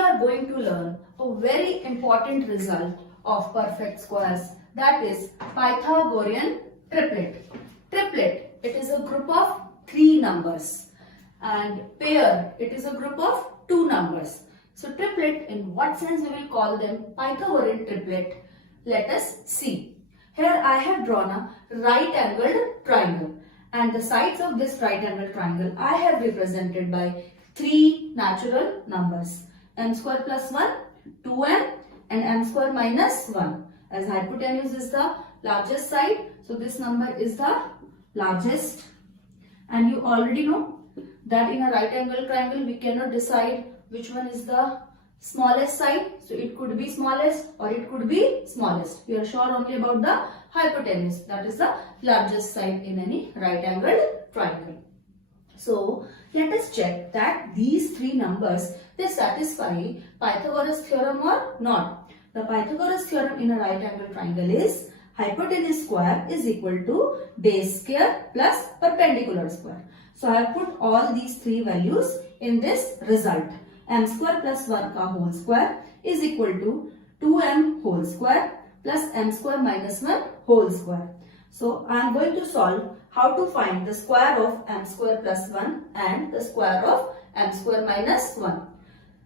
are going to learn a very important result of perfect squares, that is Pythagorean triplet. Triplet, it is a group of 3 numbers, and pair, it is a group of 2 numbers. So triplet, in what sense we will call them Pythagorean triplet? Let us see. Here I have drawn a right angled triangle, and the sides of this right angled triangle I have represented by 3 natural numbers: m square plus 1, 2m, and m square minus 1. As hypotenuse is the largest side, so this number is the largest. And you already know that in a right angle triangle we cannot decide which one is the smallest side. So it could be smallest or it could be smallest. We are sure only about the hypotenuse, that is the largest side in any right angled triangle. So let us check that these 3 numbers, they satisfy Pythagoras theorem or not. The Pythagoras theorem in a right angle triangle is hypotenuse square is equal to base square plus perpendicular square. So I have put all these 3 values in this result. M square plus 1 ka whole square is equal to 2m whole square plus m square minus 1 whole square. So I am going to solve how to find the square of m square plus 1 and the square of m square minus 1.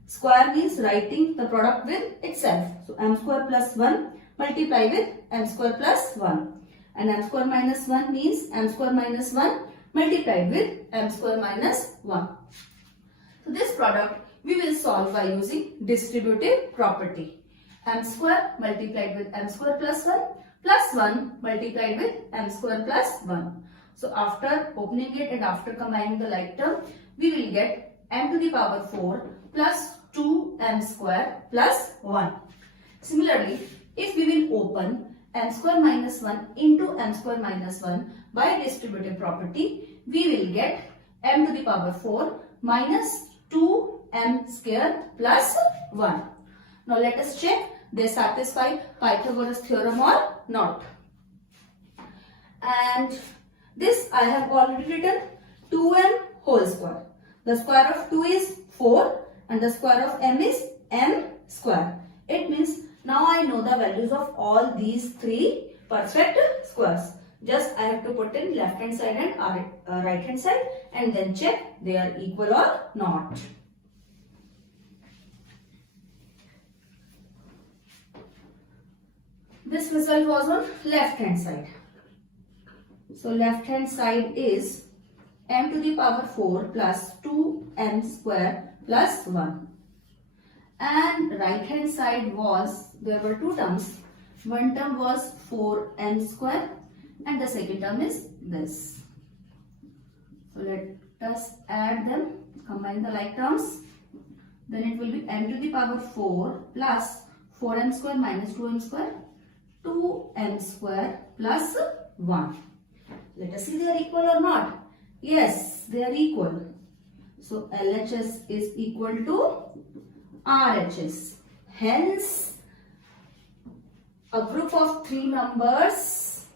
Square means writing the product with itself. So m square plus 1 multiply with m square plus 1. And m square minus 1 means m square minus 1 multiplied with m square minus 1. So this product we will solve by using distributive property. M square multiplied with m square plus 1 plus 1 multiplied with m square plus 1. So after opening it and after combining the like term, we will get m to the power 4 plus 2m square plus 1. Similarly, if we will open m square minus 1 into m square minus 1 by distributive property, we will get m to the power 4 minus 2m square plus 1. Now let us check they satisfy Pythagoras theorem or not. And this I have already written 2m whole square. The square of 2 is 4 and the square of m is m square. It means now I know the values of all these 3 perfect squares. Just I have to put in left hand side and right hand side and then check they are equal or not. This result was on left hand side. So left hand side is m to the power 4 plus 2m square plus 1. And right hand side was, there were 2 terms. One term was 4m square and the second term is this. So let us add them, combine the like terms. Then it will be m to the power 4 plus 4m square minus 2m square, 2m square plus 1. Let us see they are equal or not. Yes, they are equal. So LHS is equal to RHS. Hence, a group of 3 numbers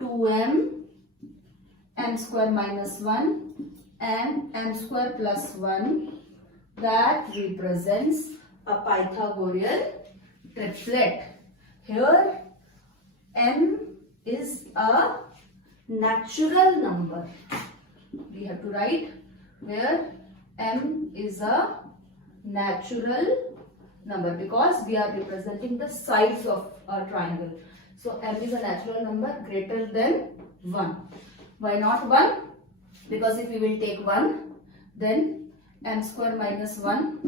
2m, m square minus 1 and m square plus 1, that represents a Pythagorean triplet. Here m is a natural number. We have to write where m is a natural number because we are representing the sides of a triangle. So m is a natural number greater than 1. Why not 1? Because if we will take 1, then m square minus 1,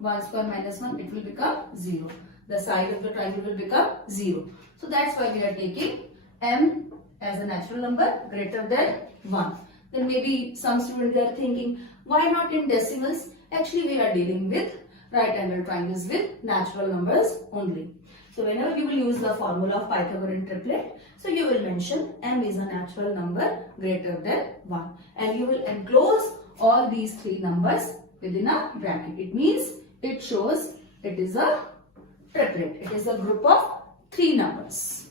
1 square minus 1, it will become 0. The side of the triangle will become 0. So that's why we are taking m as a natural number greater than 1. Then maybe some students are thinking, why not in decimals? Actually, we are dealing with right angle triangles with natural numbers only. So whenever you will use the formula of Pythagorean triplet, so you will mention m is a natural number greater than 1. And you will enclose all these 3 numbers within a bracket. It means it shows it is a triplet. It is a group of 3 numbers.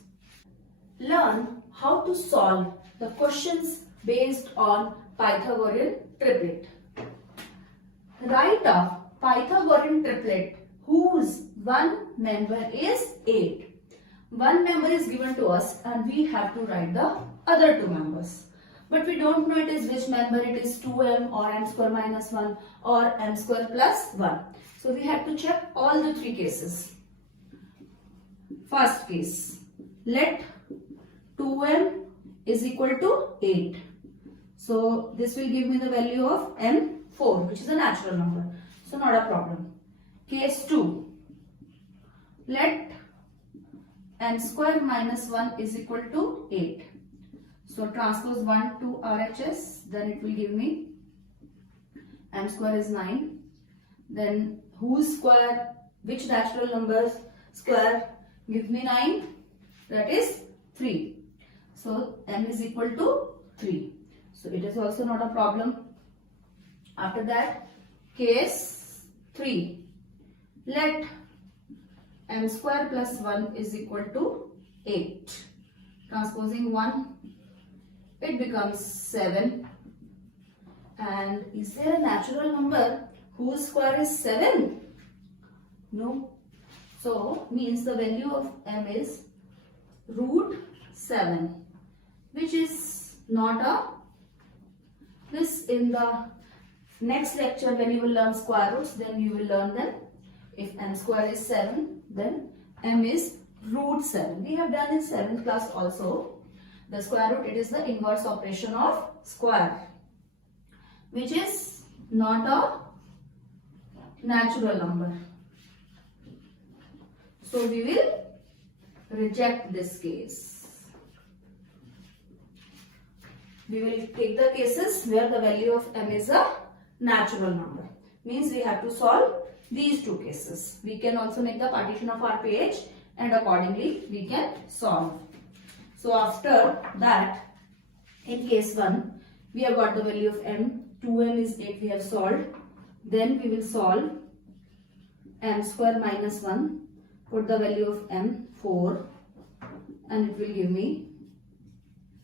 Learn how to solve the questions based on Pythagorean triplet. Write a Pythagorean triplet whose one member is 8. One member is given to us and we have to write the other two members. But we don't know it is which member, it is 2m or m square minus 1 or m square plus 1. So we have to check all the three cases. First case, let 2m is equal to 8. So this will give me the value of m4, which is a natural number. So not a problem. Case 2, let m square minus 1 is equal to 8. So transpose 1 to RHS, then it will give me m square is 9. Then whose square, which natural number square give me 9? That is 3. So m is equal to 3. So it is also not a problem. After that, case 3. Let m square plus 1 is equal to 8. Transposing 1, it becomes 7. And is there a natural number whose square is 7? No. So means the value of m is root 7, which is not a, this in the next lecture when you will learn square roots, then you will learn them. If m square is 7, then m is root 7. We have done in 7th class also. The square root, it is the inverse operation of square, which is not a natural number. So we will reject this case. We will take the cases where the value of m is a natural number. Means we have to solve these two cases. We can also make the partition of our page and accordingly we can solve. So after that, in case 1, we have got the value of m. 2m is 8, we have solved. Then we will solve m square minus 1. Put the value of m, 4. And it will give me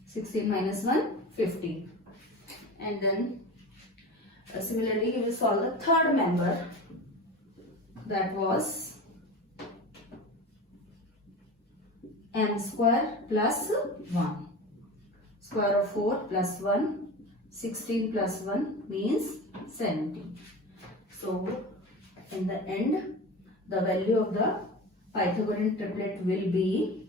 16 minus 1, 15. And then similarly, we will solve the third member. That was m square plus 1. Square of 4 plus 1, 16 plus 1 means 17. So in the end, the value of the Pythagorean triplet will be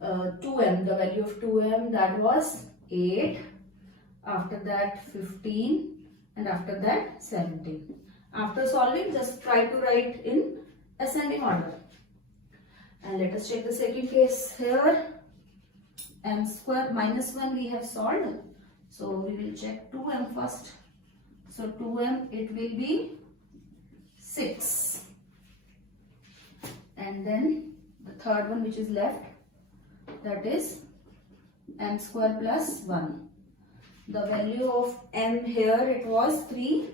2m. The value of 2m, that was 8. After that 15 and after that 17. After solving, just try to write in ascending order. And let us check the second case here. M square minus 1 we have solved. So we will check 2m first. So 2m, it will be 6. And then the third one which is left, that is m square plus 1. The value of m here, it was 3.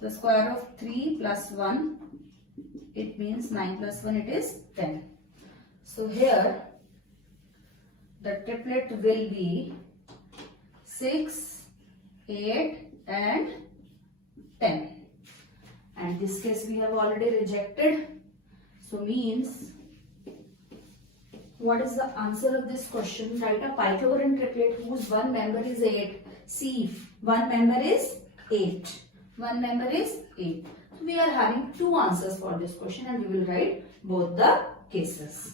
The square of 3 plus 1, it means 9 plus 1, it is 10. So here the triplet will be 6, 8 and 10. And this case we have already rejected. So means, what is the answer of this question? Write a Pythagorean triplet whose one member is 8. See, one member is 8. One member is 8. So we are having two answers for this question and we will write both the cases.